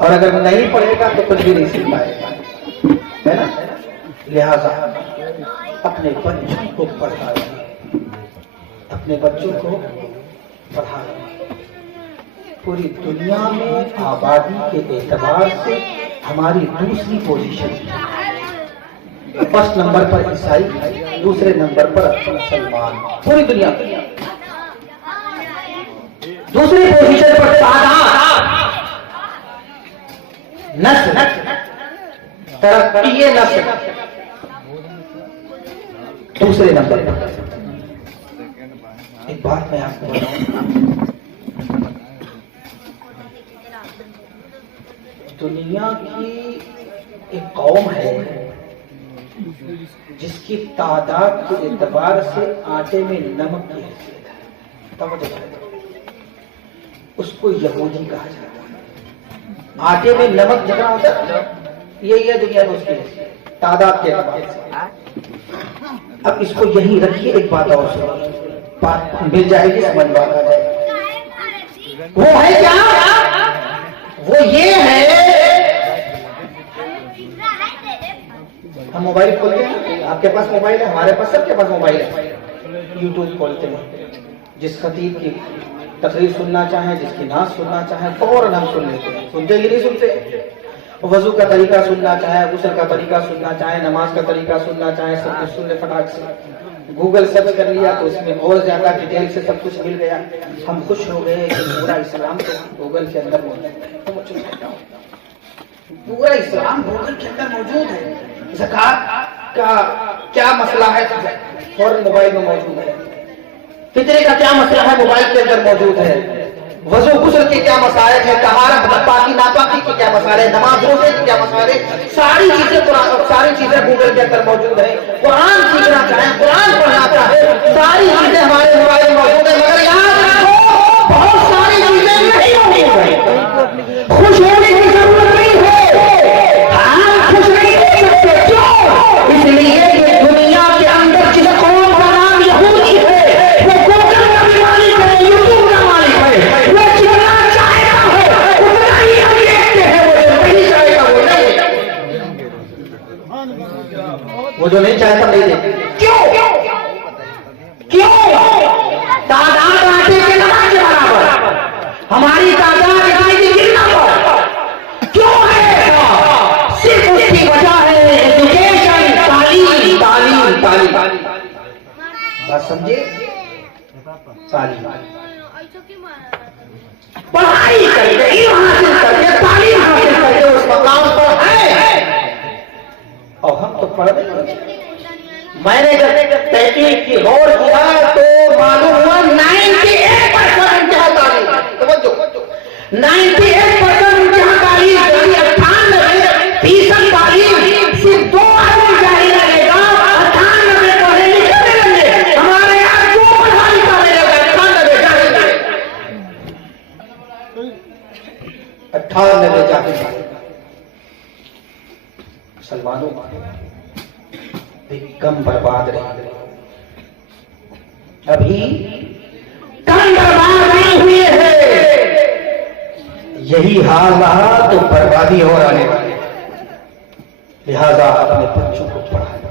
और अगर नहीं पढ़ेगा तो कुछ भी नहीं सीख पाएगा, है ना। लिहाजा अपने बच्चों को पढ़ा रहे, अपने बच्चों को पढ़ा रहे। पूरी दुनिया में आबादी के एतबार से हमारी दूसरी पोजीशन है। फर्स्ट नंबर पर ईसाई, दूसरे नंबर पर मुसलमान, पूरी दुनिया में। दूसरी पोजीशन पर नस्ल, तरक्की नस्ल, दूसरे नंबर पर। एक बात मैं आपको बताऊं, दुनिया की एक कौम है जिसकी तादाद के एतबार से आटे में नमक की हैसियत है, उसको यहूदी कहा जाता है। आटे में नमक जितना होता है यही है दुनिया में उसकी हैसियत, तादाद के एतबार से। अब इसको यही रखिए, एक बात और सुनिए, बात मिल जाएगी, समझ में आ जाएगी। वो है क्या? वो ये है, हम मोबाइल खोलते हैं, आपके पास मोबाइल है, हमारे पास, सबके पास मोबाइल है, यूट्यूब खोलते हैं, जिस खतीब की तकरीर सुनना चाहें, जिसकी नाच सुनना चाहें, फौरन हम सुन लेते हैं। सुनते कि नहीं सुनते? वजू का तरीका सुनना चाहे, गुस्ल का तरीका सुनना चाहे, नमाज का तरीका सुनना चाहे, सब कुछ सुन ले फटाक से। गूगल सर्च कर लिया तो इसमें और ज्यादा डिटेल से सब कुछ मिल गया। हम खुश हो गए कि पूरा इस्लाम तो गूगल के अंदर मौजूद है। तो मुझे पूरा इस्लाम गूगल के अंदर मौजूद है। ज़कात का क्या मसला है, फौरन मोबाइल में मौजूद है। फितरे का क्या मसला है, मोबाइल के अंदर मौजूद है। वजू गुस्ल के क्या मसाइल है, तहारत पाकी नापाकी के क्या मसाइल है, नमाज रोजे के क्या मसाइल है, सारी चीजें गूगल के अंदर मौजूद है। कुरान सीखना चाहे, कुरान पढ़ना चाहे, सारी चीजें हमारे मोबाइल में मौजूद है। मगर याद रखो, बहुत सारी चीजें नहीं मौजूद है। खुश होने की जरूरत नहीं है, हाँ खुश नहीं हो सकते। क्यों? इसलिए कि दुनिया के अंदर जिस कौम का नाम यहूदी है, वो गूगल का भी मालिक है, यूट्यूब का मालिक है। वो जितना चाहेगा है उतना ही हम देखते हैं, वो नहीं चाहेगा वो नहीं, वो जो नहीं चाहता नहीं देखते। क्यों? क्यों? तादाद आटे के नमाज के बराबर, हमारी तादाद इतनी गिरना पर क्यों है? सिर्फ उसकी वजह है एजुकेशन, तालीम, तालीम, तालीम। बात समझे? तालीम, पढ़ाई करके, इल्म हासिल करके, तालीम हासिल करके उस मकाम पर है। और हम तो पढ़ रहे। मैंने जब तहकीक की गौर किया तो मालूम हुआ 98% इम्तिहान तालीम, 98% इम्तिहान तालीम, 98% तालीम। सिर्फ 2 आदमी जाहिर रहेगा, 98 पढ़े लिखे मिलेंगे। हमारे यहाँ 2 पढ़ा लिखा मिलेगा, 98 जाहिर रहेगा, 98 जाहिर रहेगा। मुसलमानों कम बर्बाद रही, अभी कम बर्बाद नहीं हुए हैं। यही हाल रहा तो बर्बादी और आने वाली। लिहाजा अपने बच्चों को पढ़ाइए,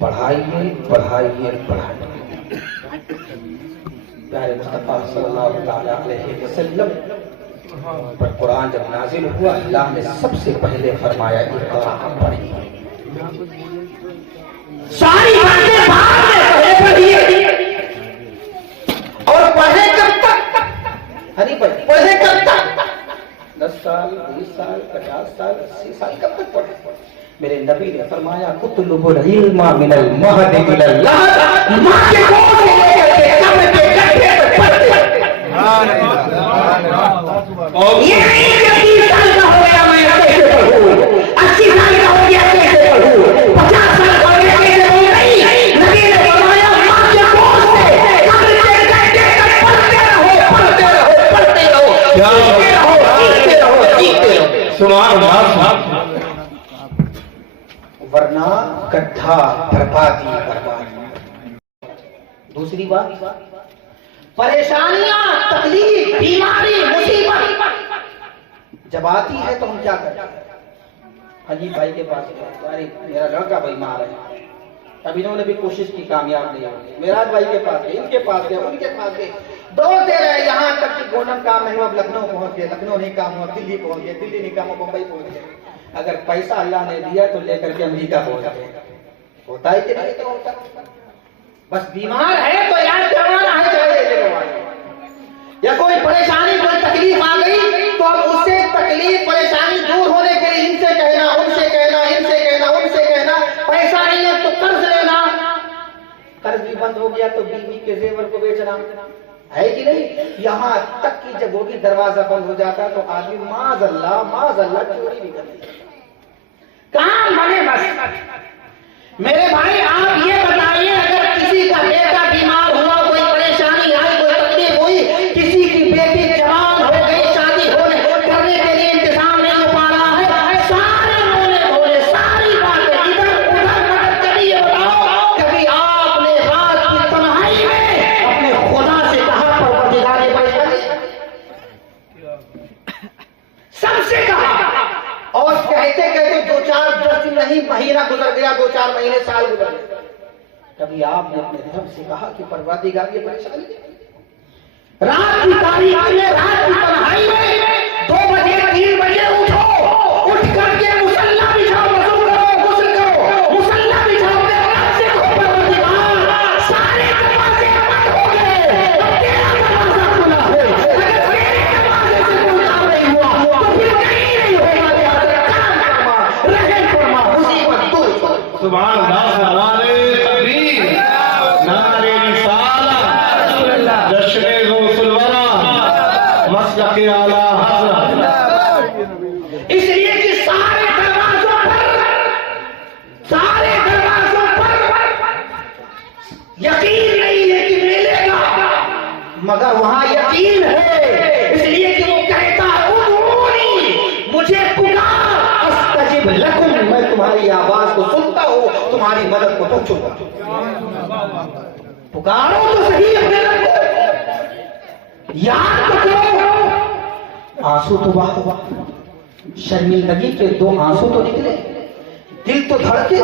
पढ़ाइए, पढ़ाइए, पढ़ाइए। प्यारे मुस्तफा सल्लल्लाहु अलैहि वसल्लम पर कुरान जब नाजिल हुआ, अल्लाह ने सबसे पहले फरमाया इक़रा, पढ़िए। सारी बातें बाद में पढ़िए। और पढ़े कब तक? हरी पढ़े कब तक? 10 साल, 20 साल, 50 साल, 80 साल, कब तक पढ़े? मेरे नबी ने फरमाया कुतुबुल इल्मा मिनल महदी इलल लहद, मां के गोद से लेकर के कब्र के गड्ढे तक पढ़ते। ये नहीं कि 30 साल का हो गया मैं कैसे पढ़ूं, 80 साल का हो गया कैसे पढ़ूं, 50 साल का हो गया कैसे पढ़ूं? नहीं, नबी ने फरमाया मां के गोद से कब्र के गड्ढे तक पढ़ते रहो, पढ़ते रहो, पढ़ते रहो, सीखते रहो, सीखते रहो, सीखते रहो। सुभान अल्लाह। वरना गड्ढा बर्बादी बर्बाद। दूसरी बात, परेशानियां, तकलीफ, बीमारी, मुसीबत जब आती है तो हम क्या करते हैं? अजीब भाई के पास गए, तो अरे मेरा लड़का बीमार है, अब इन्होंने भी कोशिश की, कामयाब नहीं हुई। मेराज भाई के पास गए, इनके पास गए, उनके पास गए, दौड़ते रहे, यहाँ तक कि गोंडम काम नहीं हुआ, लखनऊ पहुंच गए, लखनऊ नहीं काम हुआ, दिल्ली पहुंच गए, दिल्ली नहीं काम हुआ, मुंबई पहुंच गए। अगर पैसा अल्लाह ने दिया तो लेकर के अमेरिका पहुंच गए। होता है कि नहीं? तो होता, बस बीमार है तो याद करवाना है, चाहे या कोई परेशानी कोई तकलीफ आ गई तो अब उससे तकलीफ परेशानी दूर होने के लिए इनसे कहना, उनसे कहना, इनसे कहना, उनसे कहना, पैसा नहीं है तो कर्ज लेना, कर्ज भी बंद हो गया तो बीवी के जेवर को बेचना, है कि नहीं? यहाँ तक कि जब वो भी दरवाजा बंद हो जाता तो आदमी माज़अल्लाह चोरी भी कर देता। काम बने बस। मेरे भाई आप ये बताइए, अगर किसी का बेटा बीमार हुआ, कोई परेशानी आई, कोई तकलीफ हुई, किसी की बेटी जवान हो गई, शादी होने करने के लिए इंतजाम नहीं हो पा रहा है, सारे रोने धोने, सारी बातें इधर उधर मदद करिए, बताओ कभी आपने रात की तन्हाई में अपने खुदा से कहा परवरदिगार परेशानी? सबसे कहा, और कहते कहते 2-4 दिन नहीं, महीना गुजर गया, 2-4 महीने, साल गुजर गया, कभी आपने अपने रब से कहा कि परवरदिगार ये परेशानी? रात की तारीख में, रात की तन्हाई में 2 बजे 3 बजे उठो, उठ करके मुसल्ला बिछाओ, वज़ू करो, गुस्ल करो, मुसल्ला बिछाओ, अपने रब से कहो परवरदिगार सारे दरवाजे बंद हो गए, अब तेरा दरवाजा खुला है, अगर तेरे दरवाजे से कोई काम नहीं हुआ तो फिर कहीं नहीं होगा, रहम फरमा, मुसीबत दूर कर। सुभान अल्लाह, नारे तकबीर, नारे रिसालत, जश्न ग़ौसुल-वरा, मसलक आला हज़रत। इसलिए कि सारे दरवाजों पर यकीन नहीं है कि मिलेगा, मगर वहां यकीन है, इसलिए कि वो कहता है उदऊनी, मुझे पुकार, अस्तजिब लकुम, मैं तुम्हारी आवाज को सुनता हूं, तुम्हारी मदद को पहुंचूंगा। पुकारो तो सही अपने रब को, याद तो करो। आंसू तो वाह, शर्मिंदगी के 2 आंसू तो निकले, दिल तो धड़के,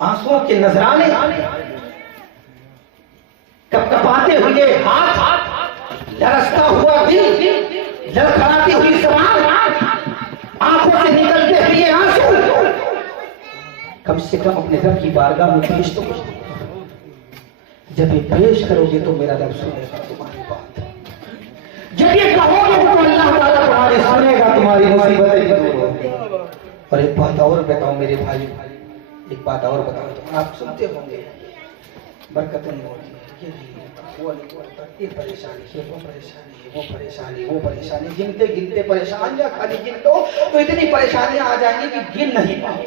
आंसुओं के नजराने, कपकपाते हुए हाथ, लरसता हुआ दिल, लड़खड़ाती हुई ज़बान, आंखों से निकलते हुए आंसू, कम से कम अपने रब की बारगाह में पेश तो करो। जब ये पेश करोगे तो मेरा रब सुनेगा तुम्हारी बात, जब ये कहोगे तो अल्लाह ताला तुम्हारी सुनेगा, तुम्हारी मुसीबतें दूर होंगी। और एक बात और बताओ मेरे भाई, एक बात और बताओ, तो आप सुनते होंगे बरकत नहीं होती है, ये नहीं होता, वो नहीं होता, ये परेशानी है, वो परेशानी है, वो परेशानी, वो परेशानी, गिनते गिनते परेशान, या खाली गिनते तो इतनी परेशानियां आ जाएंगी कि गिन नहीं पाओ।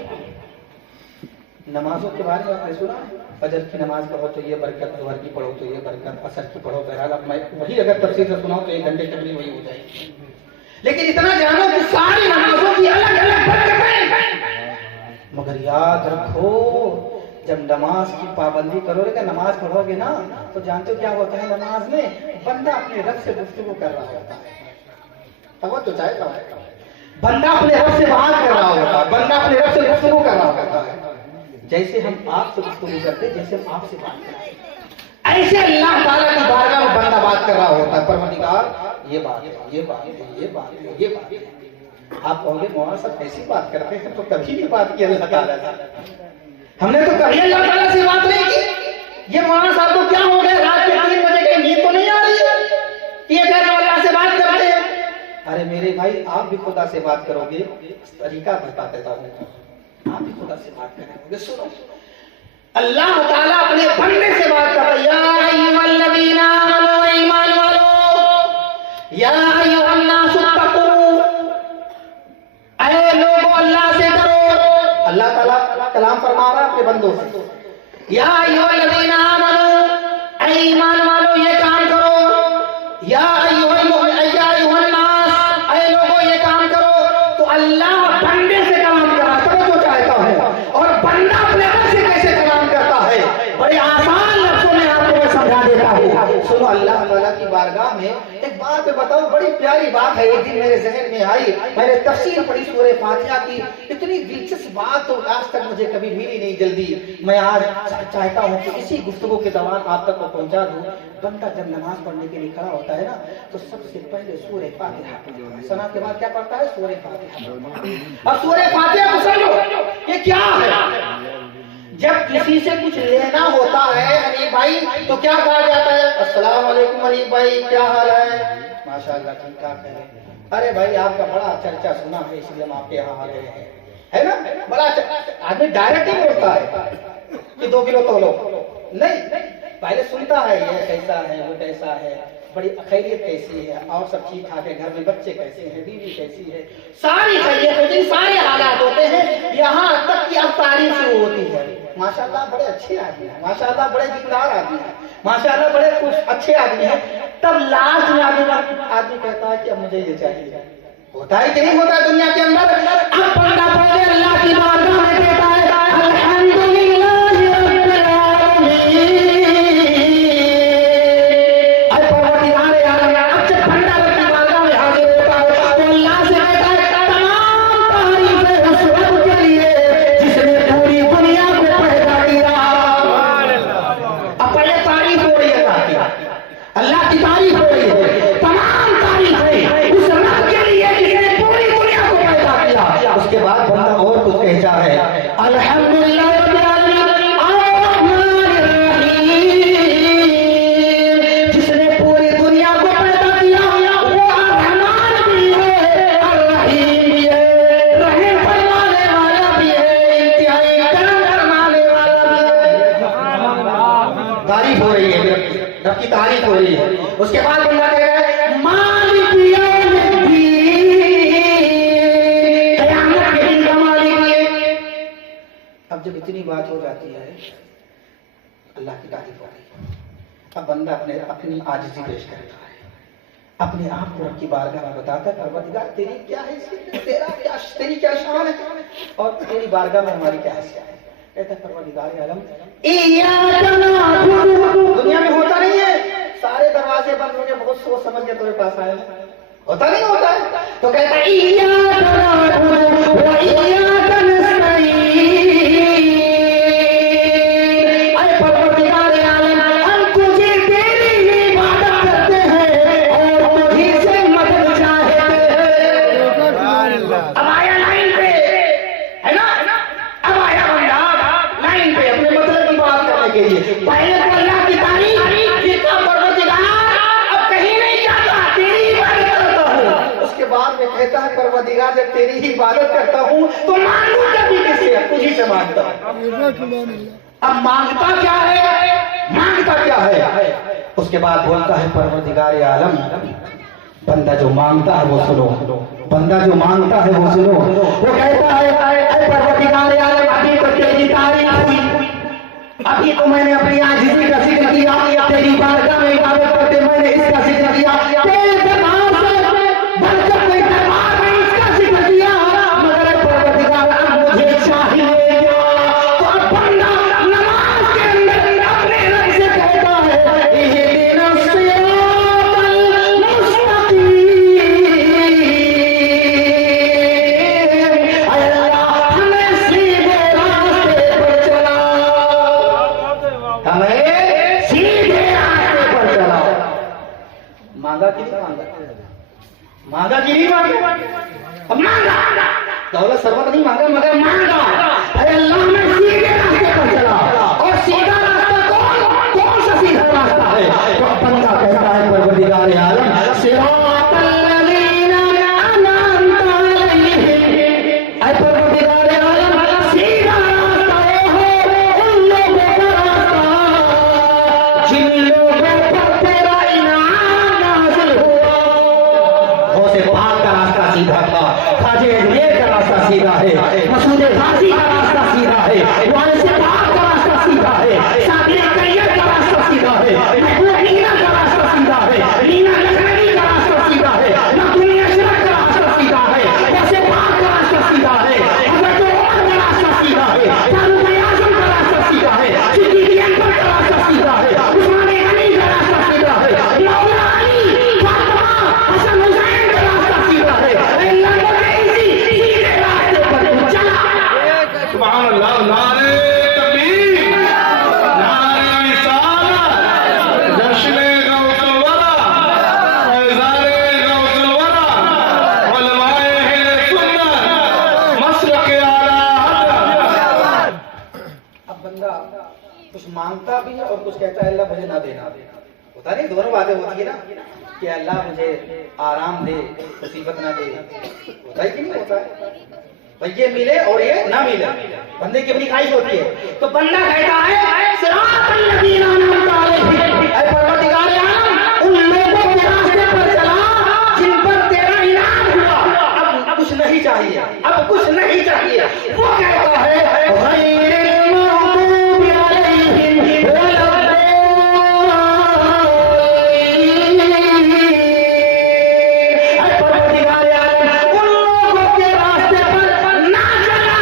नमाजों के बारे में आपने सुना, फजर की नमाज पढ़ो तो ये बरकत, जोहर की पढ़ो तो ये बरकत, असर की पढ़ो, बहरहाल अब मैं वही अगर तफसीर से सुनाऊं तो 1 घंटे के लिए वही हो जाएगी। लेकिन इतना जानो कि सारी नमाजों की अलग अलग बरकतें, मगर याद रखो जब नमाज की पाबंदी करोगे, नमाज पढ़ोगे ना, तो जानते हो क्या होता है? नमाज में बंदा अपने रब से गुफ्तगू कर रहा होता है, तब तो चाहेगा, बंदा अपने रब से बात कर रहा होता है, बंदा अपने रब से गुफ्तगू कर रहा होता है। जैसे हम आपसे गुफ्तगू करते, जैसे हम आपसे बात करते, ऐसे अल्लाह ताला की बारगाह में बंदा बात कर रहा होता है, परवरदिगार ये बात है, ये बात है, ये बात है, ये बात है। आप कहोगे मौलाना साहब ऐसी बात करते हैं, तो कभी नहीं बात की अल्लाह ताला से, हमने तो कभी अल्लाह ताला से बात नहीं की। ये मौलाना साहब को क्या हो गया, रात के 3 बजे कहीं नींद तो नहीं आ रही है, ये कहकर अल्लाह से बात करते हैं। अरे मेरे भाई, आप भी खुदा से बात करोगे, तरीका बता देता हूँ, आप भी खुदा से बात करेंगे। सुनो, अल्लाह ताला अपने बंदे से बात कर रहा है, या अय्युहल्लज़ीना आमनू, ईमान वालों, या अय्युहन्नासु तक़ू, ऐ लोगों अल्लाह से डरो। अल्लाह ताला कलाम फरमा रहा है अपने बंदों से, या अय्युहल्लज़ीना आमनू, ऐ ईमान वालों ये काम करो, या अय्युहन्नास, ऐ लोगों ये काम करो। तो अल्लाह बंदे से कलाम कर रहा है, जो चाहता है, और बंदा अपने रब से कैसे कलाम करता है, बड़े आसान लफ्जों में आपको मैं समझा देता हूँ। सुनो, अल्लाह ताला की बारगाह में एक बात पे बताऊं, बड़ी प्यारी बात है। एक दिन मेरे जहन में आई, मैंने तफसीर पढ़ी सूरह फातिहा की, इतनी दिलचस्प बात तो आज तक मुझे कभी मिली नहीं। जल्दी मैं आज चाहता हूँ कि इसी गुफ्तगू के दौरान आप तक को पहुंचा दूं। बंदा जब नमाज पढ़ने के लिए खड़ा होता है ना, तो सबसे पहले सूरह फातिहा पढ़ता है। सना के बाद क्या पढ़ता है? सूरह फातिहा। अब सूरह फातिहा को समझो ये क्या है। जब किसी से कुछ लेना होता है अली भाई, तो क्या कहा जाता है? अस्सलाम वालेकुम अली भाई, क्या हाल है? माशाअल्लाह ठीक ठाक है। अरे भाई आपका बड़ा चर्चा सुना है, इसलिए हम आपके यहाँ आ गए हैं, है ना? बड़ा आदमी डायरेक्ट ही बोलता है कि 2 किलो तोलो, नहीं, पहले सुनता है ये कैसा है, वो कैसा है, बड़ी खैरियत कैसी है, और सब ठीक ठाक है, घर में बच्चे कैसे हैं, बीवी कैसी है, सारी खैरियत होती है, सारे हालात होते हैं। यहाँ तक कि अब तारीफ शुरू होती है। माशाल्लाह बड़े अच्छे आदमी हैं, माशाल्लाह बड़े दिलदार आदमी हैं, माशाल्लाह बड़े कुछ अच्छे आदमी हैं। तब लास्ट में आदमी कहता है कि अब मुझे ये चाहिए। होता है कि नहीं होता है दुनिया के अंदर? अब बंदा बोले अल्लाह की बारगाह में कहता है अल्हम्दुलिल्लाह रब्बिल आलमीन। अब परवरदिगार आलम, अब जब बंदा की बारगाह में हाजिर होता है तो अल्लाह से कहता है तमाम तारीफें उस रब के लिए जिसने पूरी दुनिया को पैदा किया। अब पहले तारीफ हो रही है, अल्लाह की तारीफ हो रही है, तमाम तारीफें उस रब के लिए जिसने पूरी दुनिया को पैदा किया। उसके बाद बंदा और कुछ कहता है अल्हम्दुलिल्लाह रब्बिल आलमीन अर्रहमानिर रहीम। जिसने पूरी दुनिया को पैदा किया वो अर्रहमान भी है, अर्रहीम भी है, रहम फरमाने वाला भी है, इंतहाई करम फरमाने वाला भी है। तारीफ हो रही है, रब की तारीफ हो रही है। उसके बाद बंदा कह रहा है मालिक यौमिद्दीन, क़यामत के दिन का मालिक है। अब जब इतनी बात हो जाती है, अल्लाह की तारीफ हो रही है, अब बंदा अपनी आजिज़ी पेश करता है, अपने आप को रब की बारगाह में बताता है परवरदिगार तेरी क्या है, तेरी क्या शान है और तेरी बारगाह में हमारी क्या हैसियत है। कहता है परवरदिगार आलम दुनिया में होता नहीं है, सारे दरवाजे बंद हो गए, बहुत सोच समझ के तुम्हारे पास आए, होता नहीं होता है। तो कहता है परवरदिगार आलम हम तुझे तेरी ही इबादत करते हैं और तुझी से मदद चाहते हैं। अब आया लाइन पे, है ना? अब आया बंदा लाइन पे अपने मतलब की बात करने के लिए। पहले तो अल्लाह की तारीफ, जितना परवरदिगार अब कहीं नहीं जाता, तेरी इबादत करता हूँ। उसके बाद में कहता है परवरदिगार जब तेरी ही इबादत करता हूँ तो मांगू कभी किसी तुझी से मांगता हूँ। अब मांगता क्या है, मांगता क्या है? उसके बाद बोलता है परवरदिगार आलम बंदा जो मांगता है वो सुनो, बंदा जो मांगता है वो सुनो। वो कहता है परवरदिगार आलम अभी तो तेरी तारीफ हुई, अभी तो मैंने अपनी आजिज़ी का जिक्र किया, तेरी बारगाह में इबादत करते मैंने इसका जिक्र किया, तेरे दरबार से बढ़कर तेरे दरबार में इसका जिक्र किया, मगर परवरदिगार अब मुझे चाहिए क्या? तो अब बंदा नमाज के अंदर अपने रब से कहता है इहदिना सिरातल मुस्तकीम, अल्लाह हमें सीधे रास्ते पर चला, हमें सीधे रास्ते पर चला। मांगा कि नहीं मांगा? मांगा कि नहीं मांगा? मांगा, दौलत सर्वत नहीं मांगा मगर मांगा, अरे अल्लाह में सीधे रास्ते पर चला। और सीधा रास्ता कौन सा सीधा रास्ता है? तो बंदा कहता है परवरदिगार आलम सिरातल लज़ीना अनअमता अलैहिम, ऐ परवरदिगार आलम सीधा रास्ता है उन लोगों का रास्ता जिन लोगों पर तेरा इनाम नाज़िल हुआ। गौसे पाक का रास्ता सीधा था, खाजे अजमेर का रास्ता सीधा है, मसूद गाजी का रास्ता सीधा है, वारिस पाक का रास्ता सीधा है, साबिर तैयब का रास्ता सीधा है, महबूब मीना का रास्ता सीधा है, मीना लखनवी का रास्ता सीधा है, नबी अशरफ का रास्ता सीधा है, गौसे पाक का रास्ता सीधा है, हज़रत उमर का रास्ता सीधा है, फारूक आज़म का रास्ता सीधा है, सिद्दीक़ अकबर का रास्ता सीधा है, उस्मान गनी का रास्ता सीधा है, मौला अली, फातिमा मांगता भी है और कुछ कहता है अल्लाह मुझे ना देना। होता नहीं, दोनों बातें होती है ना कि अल्लाह मुझे आराम दे, मुसीबत ना दे। होता है कि नहीं होता है? भाई ये मिले और ये ना मिले, बंदे की अपनी ख्वाहिश होती है। तो बंदा कहता है सिरातल लज़ीना अनअमता अलैहिम, ऐ परवरदिगार आलम उन लोगों के रास्ते पर चला जिन पर तेरा इनाम हुआ। अब कुछ नहीं चाहिए, अब कुछ नहीं चाहिए। वो कहता है गैरिल मग़दूबि अलैहिम वलद्दाल्लीन, ऐ परवरदिगार आलम उन लोगों के रास्ते पर ना चला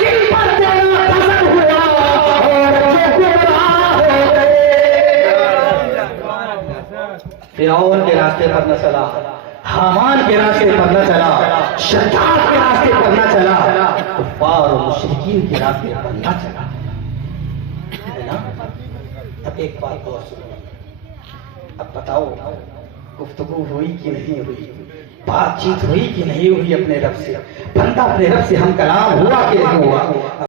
जिन पर तेरा फजल हुआ और जो गुमराह हो गए। फिरौन के रास्ते पर न चला, हामान के रास्ते पर न चला, शद्दाद के रास्ते पर न चला, कुफ्फार और मुशरिकीन के रास्ते पर न चला, है ना? अब एक बात और सुनो, अब बताओ गुफ्तगू हुई कि नहीं हुई, बातचीत हुई कि नहीं हुई अपने रब से? बंदा अपने रब से हम कलाम हुआ कि नहीं हुआ?